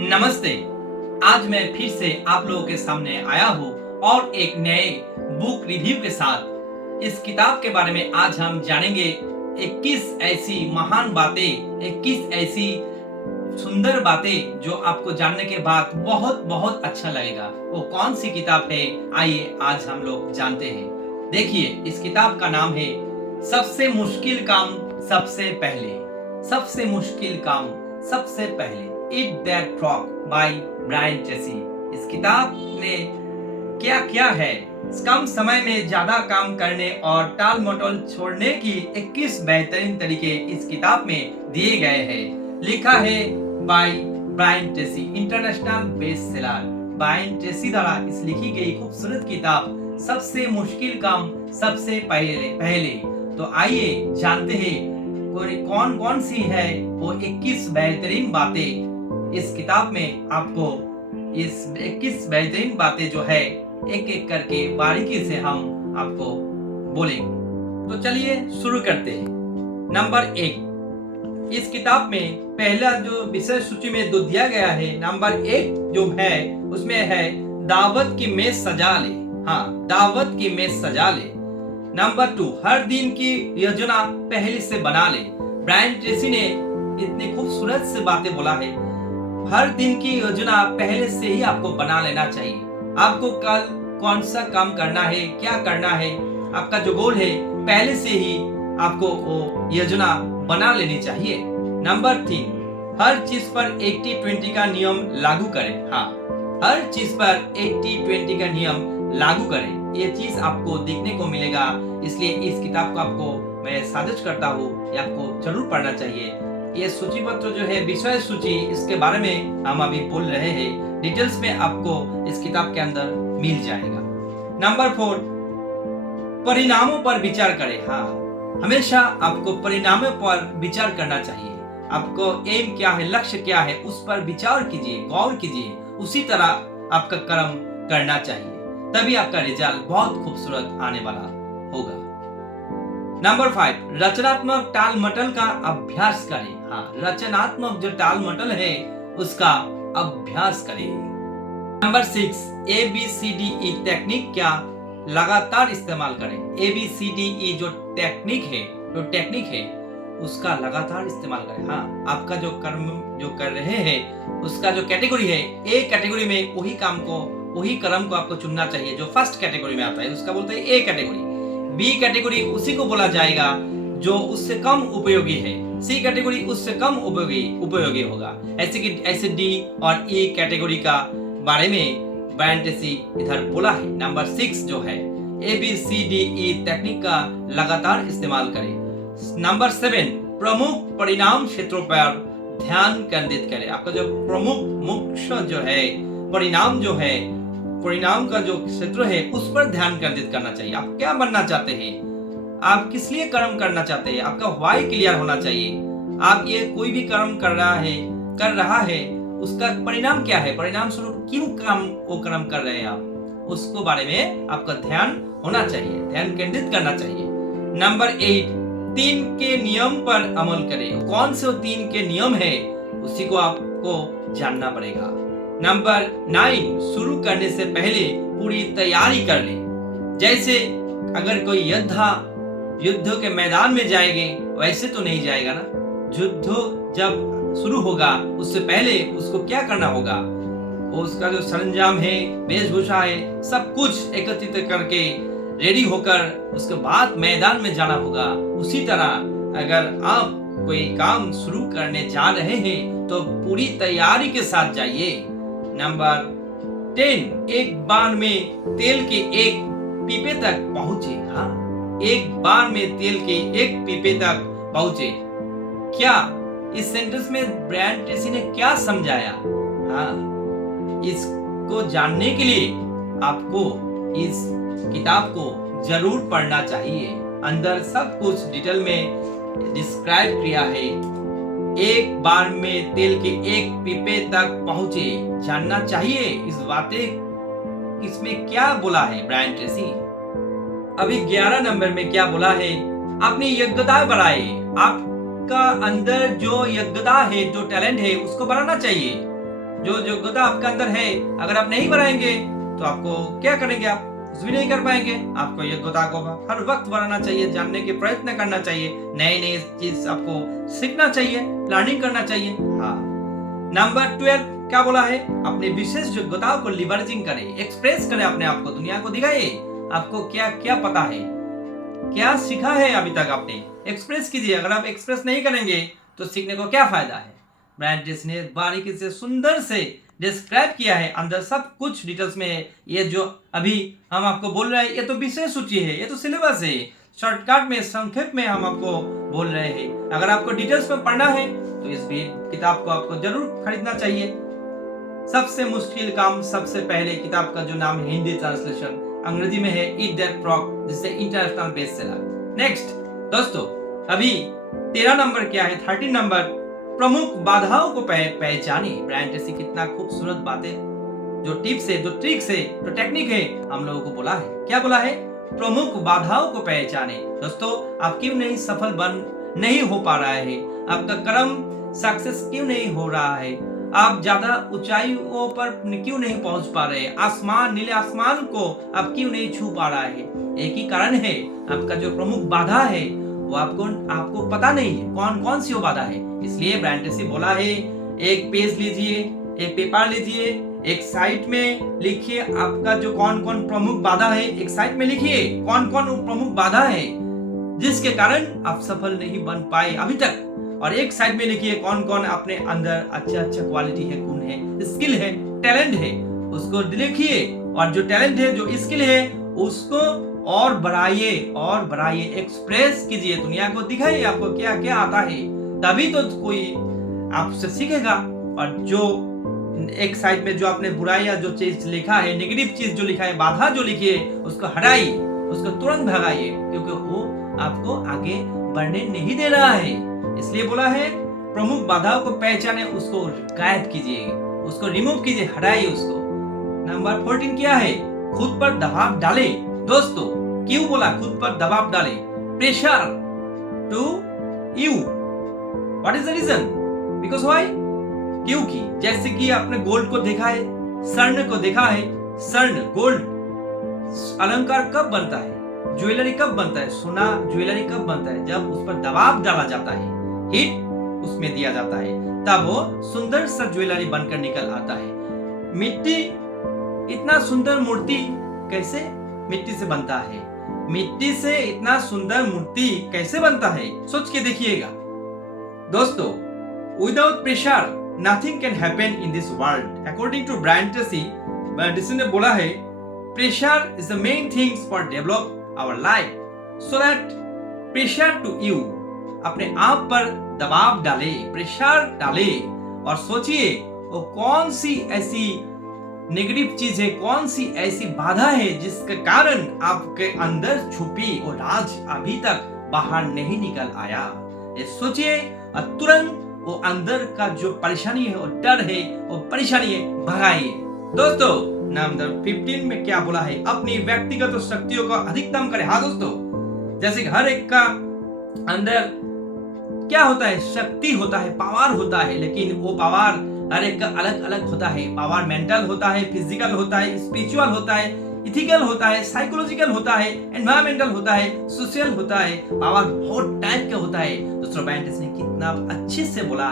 नमस्ते। आज मैं फिर से आप लोगों के सामने आया हूँ और एक नए बुक रिव्यू के साथ। इस किताब के बारे में आज हम जानेंगे 21 ऐसी महान बातें, 21 ऐसी सुंदर बातें जो आपको जानने के बाद बहुत बहुत अच्छा लगेगा। वो कौन सी किताब है, आइए आज हम लोग जानते हैं। देखिए, इस किताब का नाम है सबसे मुश्किल काम सबसे पहले। सबसे मुश्किल काम सबसे पहले, Eat That Frog by Brian Tracy. इस किताब में क्या क्या है? कम समय में ज्यादा काम करने और टाल मटोल छोड़ने की 21 बेहतरीन तरीके इस किताब में दिए गए हैं। लिखा है by Brian Tracy, international best seller. Brian Tracy द्वारा इस लिखी गई खूबसूरत किताब सबसे मुश्किल काम सबसे पहले। तो आइए जानते हैं कौन कौन सी है वो 21 बेहतरीन बातें। इस किताब में आपको इस 21 बेहतरीन बातें जो है एक एक करके बारीकी से हम आपको बोलेंगे। तो चलिए शुरू करते हैं। नंबर 1, इस किताब में पहला जो विषय सूची में जो दिया गया है, नंबर 1 जो है उसमें है दावत की मेज सजा ले। हाँ, दावत की मेज सजा ले। नंबर 2, हर दिन की योजना पहले से बना ले। ब्रायन ट्रेसी ने इतनी खूबसूरत से बातें बोला है। हर दिन की योजना पहले से ही आपको बना लेना चाहिए। आपको कल कौन सा काम करना है, क्या करना है, आपका जो गोल है पहले से ही आपको वो योजना बना लेनी चाहिए। नंबर 3, हर चीज पर 80-20 का नियम लागू करें। हाँ, हर चीज पर 80-20 का नियम लागू करें। ये चीज आपको देखने को मिलेगा, इसलिए इस किताब को आपको मैं साजिश करता हूँ, ये आपको जरूर पढ़ना चाहिए। ये सूची पत्र जो है, विषय सूची, इसके बारे में हम अभी बोल रहे हैं। डिटेल्स में आपको इस किताब के अंदर मिल जाएगा। नंबर 4, परिणामों पर विचार करें। हाँ, हमेशा आपको परिणामों पर विचार करना चाहिए। आपको एम क्या है, लक्ष्य क्या है, उस पर विचार कीजिए, गौर कीजिए, उसी तरह आपका कर्म करना चाहिए, तभी आपका रिजल्ट बहुत खूबसूरत आने वाला होगा। नंबर 5, रचनात्मक टाल मटल का अभ्यास करें। हाँ, रचनात्मक जो टाल मटल है उसका अभ्यास करें। नंबर 6, ABCDE टेक्निक क्या लगातार इस्तेमाल करें। ABCDE जो टेक्निक है उसका लगातार इस्तेमाल करें। हाँ, आपका जो कर्म जो कर रहे हैं उसका जो कैटेगरी है, ए कैटेगरी में वही कर्म को आपको चुनना चाहिए जो फर्स्ट कैटेगरी में आता है, उसका बोलते हैं ए कैटेगरी। बी कैटेगरी उसी को बोला जाएगा जो उससे कम उपयोगी है। सी कैटेगरी उससे कम उपयोगी होगा। ऐसे डी और ई कैटेगरी का बारे में ब्रायन ट्रेसी इधर बोला है। नंबर 6 जो है ABCDE टेक्निक का लगातार इस्तेमाल करें। नंबर 7, प्रमुख परिणाम क्षेत्रों पर ध्यान केंद्रित करें। आपका जो मुख्य जो है परिणाम का जो क्षेत्र है उस पर ध्यान केंद्रित करना चाहिए। आप क्या बनना चाहते हैं, आप किस लिए कर्म करना चाहते हैं, आपका व्हाई क्लियर होना चाहिए। आप ये कोई भी कर्म कर रहा है उसका परिणाम क्या है, परिणाम स्वरूप क्यों वो कर्म कर रहे हैं आप, उसको बारे में आपका ध्यान होना चाहिए, ध्यान केंद्रित करना चाहिए। नंबर 8, 3 के नियम पर अमल करें। कौन से 3 के नियम है उसी को आपको जानना पड़ेगा। नंबर 9, शुरू करने से पहले पूरी तैयारी कर ले। जैसे अगर कोई युद्ध के मैदान में जाएंगे वैसे तो नहीं जाएगा ना। युद्ध जब शुरू होगा उससे पहले उसको क्या करना होगा, उसका जो सरंजाम है, वेशभूषा है, सब कुछ एकत्रित करके रेडी होकर उसके बाद मैदान में जाना होगा। उसी तरह अगर आप कोई काम शुरू करने जा रहे हैं तो पूरी तैयारी के साथ जाइए। नंबर 10, एक बार में तेल के एक पीपे तक पहुंचे। हाँ, एक बार में तेल के एक पीपे तक पहुंचे। क्या इस सेंटेंस में ब्रायन ट्रेसी ने क्या समझाया? हाँ, इसको जानने के लिए आपको इस किताब को जरूर पढ़ना चाहिए। अंदर सब कुछ डिटेल में डिस्क्राइब किया है। एक बार में तेल के एक पीपे तक पहुंचे, जानना चाहिए इस बातें, इसमें क्या बोला है ब्रायन ट्रेसी। अभी 11 नंबर में क्या बोला है, अपनी योग्यता बढ़ाए। आपका अंदर जो योग्यता है, जो टैलेंट है उसको बढ़ाना चाहिए। जो योग्यता आपके अंदर है अगर आप नहीं बढ़ाएंगे तो आपको क्या करेंगे, आप कुछ भी नहीं कर पाएंगे। आपको योग्यता को हर वक्त बढ़ाना चाहिए, जानने के प्रयत्न करना चाहिए, नए नए चीज आपको सीखना चाहिए, लर्निंग करना चाहिए। हाँ, नंबर 12 क्या बोला है, अपने विशेष योग्यताओं को लिवरेजिंग करें, एक्सप्रेस करें अपने आप को, दुनिया को दिखाइए आपको क्या क्या पता है, क्या सीखा है अभी तक आपने, एक्सप्रेस कीजिए। अगर आप एक्सप्रेस नहीं करेंगे तो सीखने को क्या फायदा है। ब्रायन ट्रेसी ने बारीकी से सुंदर से डिस्क्राइब किया है, अंदर सब कुछ डिटेल्स में है। ये जो अभी हम आपको बोल रहे हैं ये तो विषय सूची है, ये तो सिलेबस है, शॉर्टकट में संक्षेप में हम आपको बोल रहे हैं। अगर आपको डिटेल्स में पढ़ना है तो इस भी किताब को आपको जरूर खरीदना चाहिए। सबसे मुश्किल काम, सबसे पहले किताब का जो नाम है, हिंदी ट्रांसलेशन अंग्रेजी में है ईट दैट फ्रॉग, जिससे इंटरनेशनल बेस्ट सेलर। नेक्स्ट दोस्तों, अभी 13 नंबर क्या है, 13 नंबर, प्रमुख बाधाओं को पहचाने। ब्रायन ट्रेसी कितना खूबसूरत बातें, जो टिप्स है, जो ट्रिक्स है, जो टेक्निक है हम लोगों को बोला है। क्या बोला है, प्रमुख बाधाओं को पहचाने। दोस्तों, आप क्यों नहीं सफल नहीं हो पा रहा है, आपका कर्म सक्सेस क्यों नहीं हो रहा है, आप ज्यादा ऊंचाइयों पर क्यों नहीं पहुंच पा रहे, आसमान, नीले आसमान को आप क्यों नहीं छू पा रहा है। एक ही कारण है, आपका जो प्रमुख बाधा है वो आपको पता नहीं है कौन कौन सी वो बाधा है। इसलिए ब्रायन ट्रेसी बोला है, एक पेज लीजिए, एक पेपर लीजिए, एक साइट में लिखिए आपका जो कौन कौन प्रमुख बाधा है, एक साइट में लिखिए कौन कौन प्रमुख बाधा है जिसके कारण आप सफल नहीं बन पाए अभी तक, और एक साइड में लिखिए कौन कौन अपने अंदर अच्छा क्वालिटी है, गुण है, स्किल है, टैलेंट है, उसको लिखिए। और जो टैलेंट है, जो स्किल है, उसको और बढ़ाइए, एक्सप्रेस कीजिए, दुनिया को दिखाइए आपको क्या क्या आता है, तभी तो कोई आपसे सीखेगा। और जो एक साइड में जो आपने बुराई या जो चीज लिखा है, नेगेटिव चीज जो लिखा है, बाधा जो लिखी है, उसको हटाइए, उसको तुरंत भगाइए, क्योंकि वो आपको आगे बढ़ने नहीं दे रहा है। इसलिए बोला है, प्रमुख बाधाओं को पहचाने, उसको गायब कीजिए, उसको रिमूव कीजिए, हटाइए उसको। नंबर 14 क्या है, खुद पर दबाव डाले। दोस्तों, क्यों बोला खुद पर दबाव डाले, pressure to you, what is the reason, because why, क्योंकि जैसे कि आपने गोल्ड को देखा है, स्वर्ण को देखा है, स्वर्ण गोल्ड अलंकार कब बनता है, ज्वेलरी कब बनता है, सोना ज्वेलरी कब बनता है, जब उस पर दबाव डाला जाता है, हीट उसमें दिया जाता है, तब वो सुंदर सा ज्वेलरी बनकर निकल आता है। मिट्टी, इतना सुंदर मूर्ति कैसे मिट्टी से बनता है, मिट्टी से इतना सुंदर मूर्ति कैसे बनता है, सोच के देखिएगा। दोस्तों, without pressure nothing can happen in this world, according to Brian Tracy. Brian Tracy ने बोला है, pressure is the main things for develop our life, so that pressure to you, अपने आप पर दबाव डाले, प्रेशर डाले, और सोचिए वो कौन सी ऐसी नेगेटिव चीज है, कौन सी ऐसी बाधा है जिसके कारण आपके अंदर छुपी और राज अभी तक बाहर नहीं निकल आया। ये सोचिए और तुरंत वो अंदर का जो परेशानी है, वो डर है, वो परेशानी है, भगाइए। दोस्तों, नंबर 15 में क्या बोला है, अपनी व्यक्तिगत शक्तियों को अधिकतम करें। हाँ दोस्तों, जैसे हर एक का अंदर क्या होता है, शक्ति होता है, पावर होता है, लेकिन वो पावर हर एक का अलग अलग होता है। पावर मेंटल होता है, फिजिकल होता है, स्पिरिचुअल होता है, इथिकल होता है, साइकोलॉजिकल होता है, एनवायरमेंटल होता है, सोशल होता है। पावर बहुत टाइप का होता है। दोस्तों, ब्रायन ट्रेसी ने कितना अच्छे से बोला,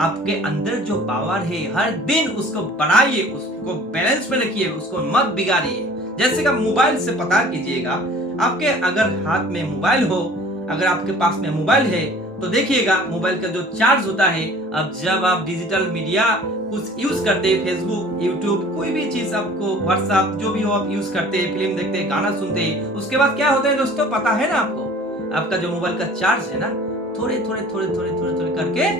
आपके अंदर जो पावर है हर दिन उसको बढ़ाइए, उसको बैलेंस में रखिए, उसको मत बिगाड़िए। जैसे कि मोबाइल से पता कीजिएगा, आपके अगर हाथ में मोबाइल हो, अगर आपके पास में मोबाइल है तो देखिएगा मोबाइल का जो चार्ज होता है, अब जब आप डिजिटल मीडिया कुछ यूज करते हैं, फेसबुक, यूट्यूब, कोई भी चीज आपको, व्हाट्सएप, जो भी हो आप यूज करते हैं, फिल्म देखते हैं, गाना सुनते हैं, उसके बाद क्या होता है दोस्तों, पता है ना आपको, आपका जो मोबाइल का चार्ज है ना, थोड़े थोड़े करके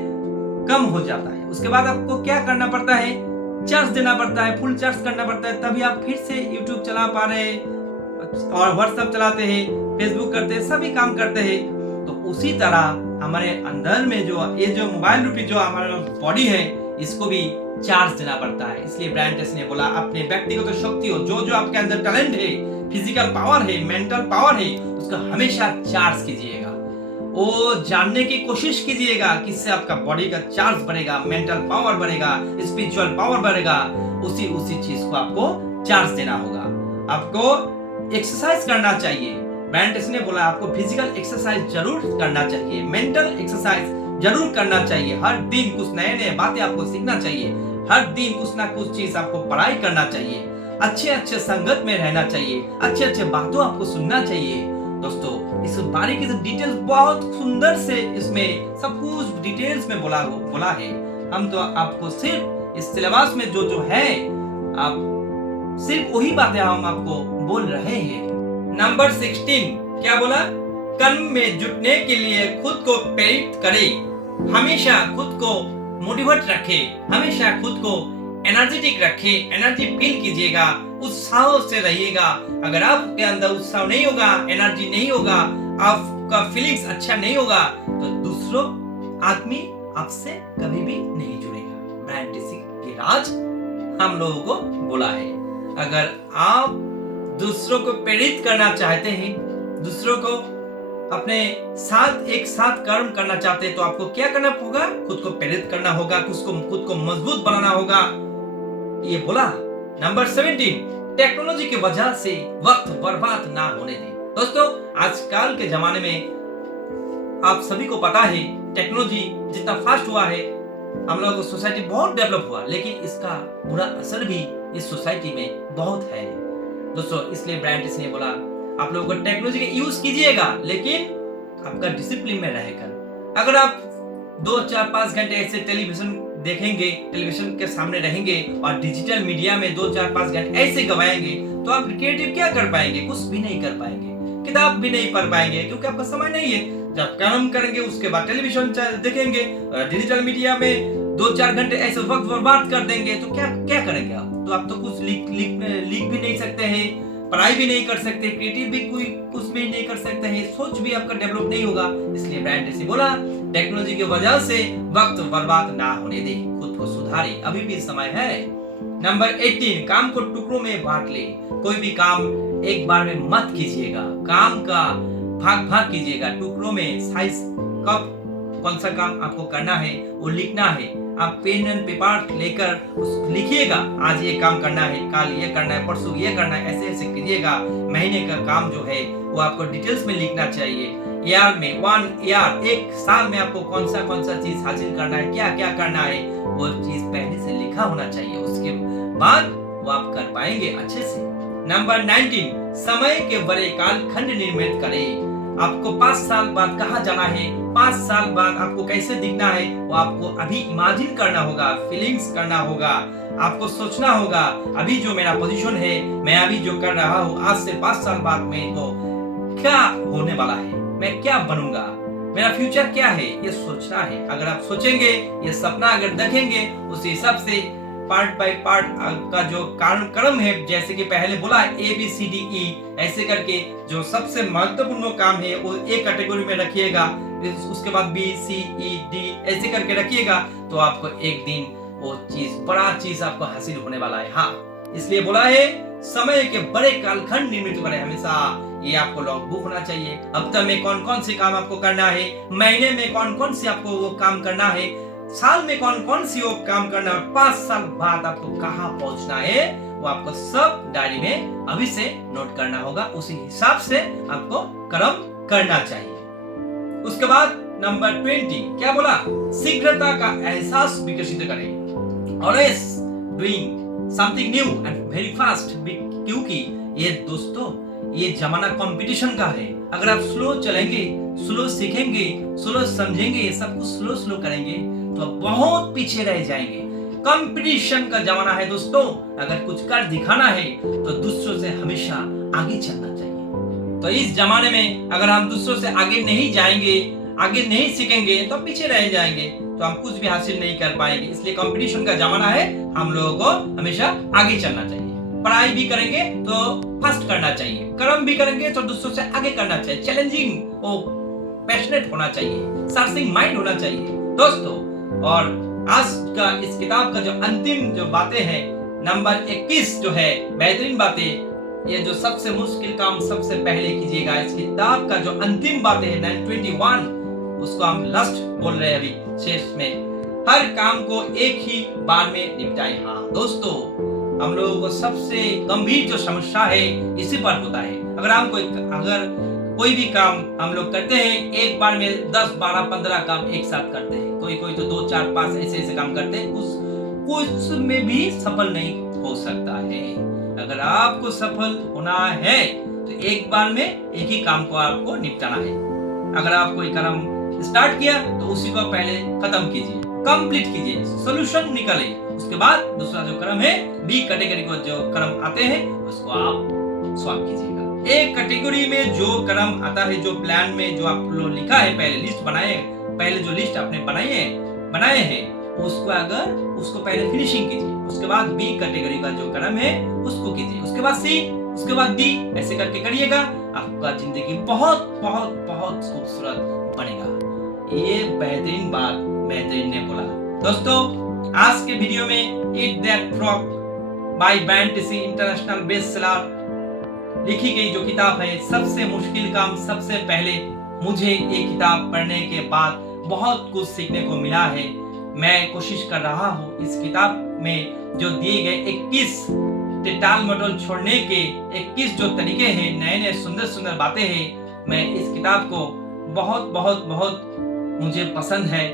कम हो जाता है। उसके बाद आपको क्या करना पड़ता है, चार्ज देना पड़ता है, फुल चार्ज करना पड़ता है, तभी आप फिर से यूट्यूब चला पा रहे हैं और व्हाट्सएप चलाते हैं, फेसबुक करते हैं, सभी काम करते हैं। तो उसी तरह हमारे अंदर में जो ये जो मोबाइल रूपी जो हमारा बॉडी है, इसको भी चार्ज देना पड़ता है। इसलिए ब्रायन ट्रेसी ने बोला, अपने व्यक्तिगत शक्तियों, जो आपके अंदर टैलेंट है, फिजिकल पावर है, मेंटल पावर है, उसको हमेशा चार्ज कीजिएगा। वो जानने की कोशिश कीजिएगा किससे आपका बॉडी का चार्ज बढ़ेगा, मेंटल पावर बढ़ेगा, स्पिरिचुअल पावर बढ़ेगा। उसी उसी चीज को आपको चार्ज देना होगा। आपको एक्सरसाइज करना चाहिए। ब्रायन ट्रेसी ने बोला आपको फिजिकल एक्सरसाइज जरूर करना चाहिए, मेंटल एक्सरसाइज जरूर करना चाहिए। हर दिन कुछ नए नए बातें आपको सीखना चाहिए, हर दिन कुछ ना कुछ चीज आपको पढ़ाई करना चाहिए, अच्छे अच्छे संगत में रहना चाहिए, अच्छे अच्छे बातों आपको सुनना चाहिए। दोस्तों इस बारीकी से डिटेल्स बहुत सुंदर से इसमें सब कुछ डिटेल्स में बोला है। हम तो आपको सिर्फ इस सिलेबस में जो है आप सिर्फ वही बातें हम आपको बोल रहे हैं। नंबर 16 क्या बोला? कर्म में जुटने के लिए खुद को प्रेरित करे, हमेशा खुद को मोटिवेट रखे, हमेशा खुद को एनर्जेटिक रखे, एनर्जी फील कीजिएगा, उत्साह से रहिएगा। अगर आपके अंदर उत्साह नहीं होगा, एनर्जी नहीं होगा, आपका फीलिंग्स अच्छा नहीं होगा तो दूसरों आदमी आपसे कभी भी नहीं जुड़ेगा। ब्रायन ट्रेसी के राज हम लोगों को बोला है। अगर आप दूसरों को प्रेरित करना चाहते हैं, दूसरों को अपने साथ एक साथ कर्म करना चाहते हैं तो आपको क्या करना होगा? खुद को प्रेरित करना होगा, खुद को मजबूत बनाना होगा। ये बोला। नंबर 17 टेक्नोलॉजी की वजह से वक्त बर्बाद ना होने दें। दोस्तों आजकल के जमाने में आप सभी को पता है टेक्नोलॉजी जितना फास्ट हुआ है, हम लोगों को सोसाइटी बहुत डेवलप हुआ, लेकिन इसका बुरा असर भी इस सोसाइटी में बहुत है। दोस्तों इसलिए ब्रायन ट्रेसी ने बोला आप लोगों को टेक्नोलॉजी का यूज कीजिएगा, लेकिन आपका डिसिप्लिन में रहकर। अगर आप 2, 4, 5 घंटे ऐसे टेलीविजन देखेंगे, टेलीविजन के सामने रहेंगे और डिजिटल मीडिया में 2, 4, 5 घंटे ऐसे गवाएंगे तो आप क्रिएटिव क्या कर पाएंगे? कुछ भी नहीं कर पाएंगे, किताब भी नहीं पढ़ पाएंगे, क्योंकि आपका समय नहीं है। जब काम करेंगे उसके बाद टेलीविजन देखेंगे, डिजिटल मीडिया में 2-4 घंटे ऐसे वक्त बर्बाद कर देंगे तो क्या करेंगे आप? तो आप तो कुछ लिख भी नहीं सकते हैं, पढ़ाई भी नहीं कर सकते, क्रिएटिव भी कुछ भी नहीं कर सकते हैं, सोच भी आपका डेवलप नहीं होगा। इसलिए ब्रायन ट्रेसी बोला टेक्नोलॉजी की वजह से वक्त बर्बाद ना होने दे, खुद को सुधारे, अभी भी समय है। नंबर 18 काम को टुकड़ों में बांट ले। कोई भी काम एक बार में मत कीजिएगा, काम का भाग कीजिएगा, टुकड़ों में। साइज कब कौन सा काम आपको करना है वो लिखना है। आप पेन एंड पेपर लेकर लिखिएगा, आज ये काम करना है, कल ये करना है, परसों ये करना है, ऐसे ऐसे कीजिएगा। महीने का काम जो है वो आपको डिटेल्स में लिखना चाहिए। ईयर में 1 ईयर, एक साल में आपको कौन सा चीज हासिल करना है, क्या क्या करना है, वो चीज पहले से लिखा होना चाहिए। उसके बाद वो आप कर पाएंगे अच्छे से। नंबर 19 समय के बड़े कालखंड निर्मित करें। आपको 5 साल बाद कहाँ जाना है, 5 साल बाद आपको कैसे दिखना है, वो आपको अभी इमेजिन करना होगा, फीलिंग्स करना होगा, आपको सोचना होगा अभी जो मेरा पोजीशन है, मैं अभी जो कर रहा हूँ, आज से 5 साल बाद में तो क्या होने वाला है, मैं क्या बनूंगा, मेरा फ्यूचर क्या है, ये सोचना है। अगर आप सोचेंगे, ये सपना अगर देखेंगे, उस हिसाब से पार्ट बाय पार्ट का जो कार्यक्रम है, जैसे कि पहले बोला ABCDE ऐसे करके जो सबसे महत्वपूर्ण काम है वो एक कैटेगरी में रखिएगा, उसके बाद BCED ऐसे करके रखिएगा, तो आपको एक दिन वो चीज, बड़ा चीज आपको हासिल होने वाला है। हाँ, इसलिए बोला है समय के बड़े कालखंड निर्मित करें। हमेशा ये आपको लॉग बुक होना चाहिए। हफ्ते में कौन कौन से काम आपको करना है, महीने में कौन कौन से आपको वो काम करना है, साल में कौन कौन सी वो काम करना है, 5 साल बाद आपको कहाँ पहुंचना है, वो आपको सब डायरी में अभी से नोट करना होगा। उसी हिसाब से आपको कर्म करना चाहिए। उसके बाद नंबर 20 क्या बोला? शीघ्रता का एहसास विकसित करें। Always doing something new and very fast, क्योंकि ये दोस्तों ये जमाना कंपटीशन का है। अगर आप स्लो चलेंगे, स्लो सीखेंगे, स्लो समझेंगे, सब कुछ स्लो करेंगे तो बहुत पीछे रह जाएंगे। कंपटीशन का जमाना है दोस्तों। अगर कुछ कर दिखाना है तो दूसरों से हमेशा आगे चलना चाहिए। तो इस जमाने में अगर हम दूसरों से आगे नहीं जाएंगे, आगे नहीं सीखेंगे तो पीछे रह जाएंगे, तो हम कुछ भी हासिल नहीं कर पाएंगे। इसलिए कंपटीशन का जमाना है, हम लोगों को हमेशा आगे चलना चाहिए। पढ़ाई भी करेंगे तो फास्ट करना चाहिए, कर्म भी करेंगे तो दूसरों से आगे करना चाहिए, चैलेंजिंग और पैशनेट होना चाहिए, सर्चिंग माइंड होना चाहिए दोस्तों। और आज का इस किताब का जो अंतिम जो बातें हैं, नंबर 21 जो है बेहतरीन बातें, ये जो सबसे मुश्किल काम सबसे पहले कीजिएगा। इस किताब का जो अंतिम बातें है 921 उसको हम लस्ट बोल रहे हैं अभी शेष में। हर काम को एक ही बार में निपटाए। हाँ दोस्तों, हम लोगों को सबसे गंभीर जो समस्या है इसी पर होता है। अगर कोई भी काम हम लोग करते हैं, एक बार में 10, 12, 15 काम एक साथ करते हैं। कोई तो 2, 4, 5 ऐसे काम करते हैं, कुछ में भी सफल नहीं हो सकता है। अगर आपको सफल होना है तो एक बार में एक ही काम को आपको निपटाना है। अगर आप कोई काम स्टार्ट किया तो उसी को पहले खत्म कीजिए, कंप्लीट कीजिए, सॉल्यूशन निकालिए। उसके बाद दूसरा जो क्रम है, बी कैटेगरी को जो क्रम आते हैं उसको आप सॉल्व कीजिएगा। एक कैटेगरी में जो क्रम आता है, जो प्लान में जो आप लोग लिखा है, पहले जो लिस्ट आपने बनाए हैं उसको पहले फिनिशिंग कीजिए। उसके बाद बी कैटेगरी का जो क्रम है उसको कीजिए, उसके बाद सी, उसके बाद डी, ऐसे करके करिएगा। आपका जिंदगी बहुत बहुत बहुत खूबसूरत बनेगा। ये बेहतरीन ने बोला। दोस्तों, आज के वीडियो में eat that frog by Brian Tracy international bestseller लिखी गई जो किताब है, सबसे मुश्किल काम सबसे पहले, मुझे ये किताब पढ़ने के बाद बहुत कुछ सीखने को मिला है। मैं कोशिश कर रहा हूँ इस किताब में जो दिए गए 21 टाल मटोल छोड़ने के 21 जो तरीके हैं, नए सुंदर बातें हैं, मैं इस किताब को बहुत मुझे पसंद है।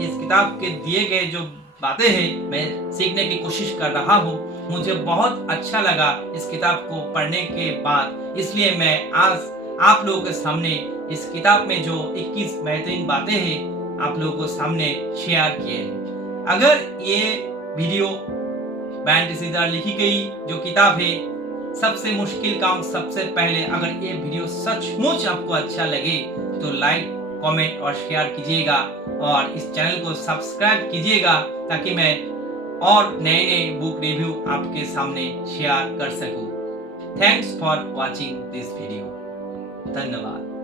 इस किताब के दिए गए जो बातें हैं मैं सीखने की कोशिश कर रहा हूँ। मुझे बहुत अच्छा लगा इस किताब को पढ़ने के बाद, इसलिए मैं आज आप लोगों के सामने इस किताब में जो 21 बेहतरीन बातें हैं आप लोगों को सामने शेयर किए हैं। अगर ये वीडियो बैन टीसी द्वारा लिखी गई जो किताब है, सबसे मुश्किल काम सबसे पहले, अगर ये वीडियो सचमुच आपको अच्छा लगे तो लाइक, कमेंट और शेयर कीजिएगा और इस चैनल को सब्सक्राइब कीजिएगा ताकि मैं और नए बुक रिव्यू आपके सामने शेयर कर सकूं। Thanks for watching this video. धन्यवाद।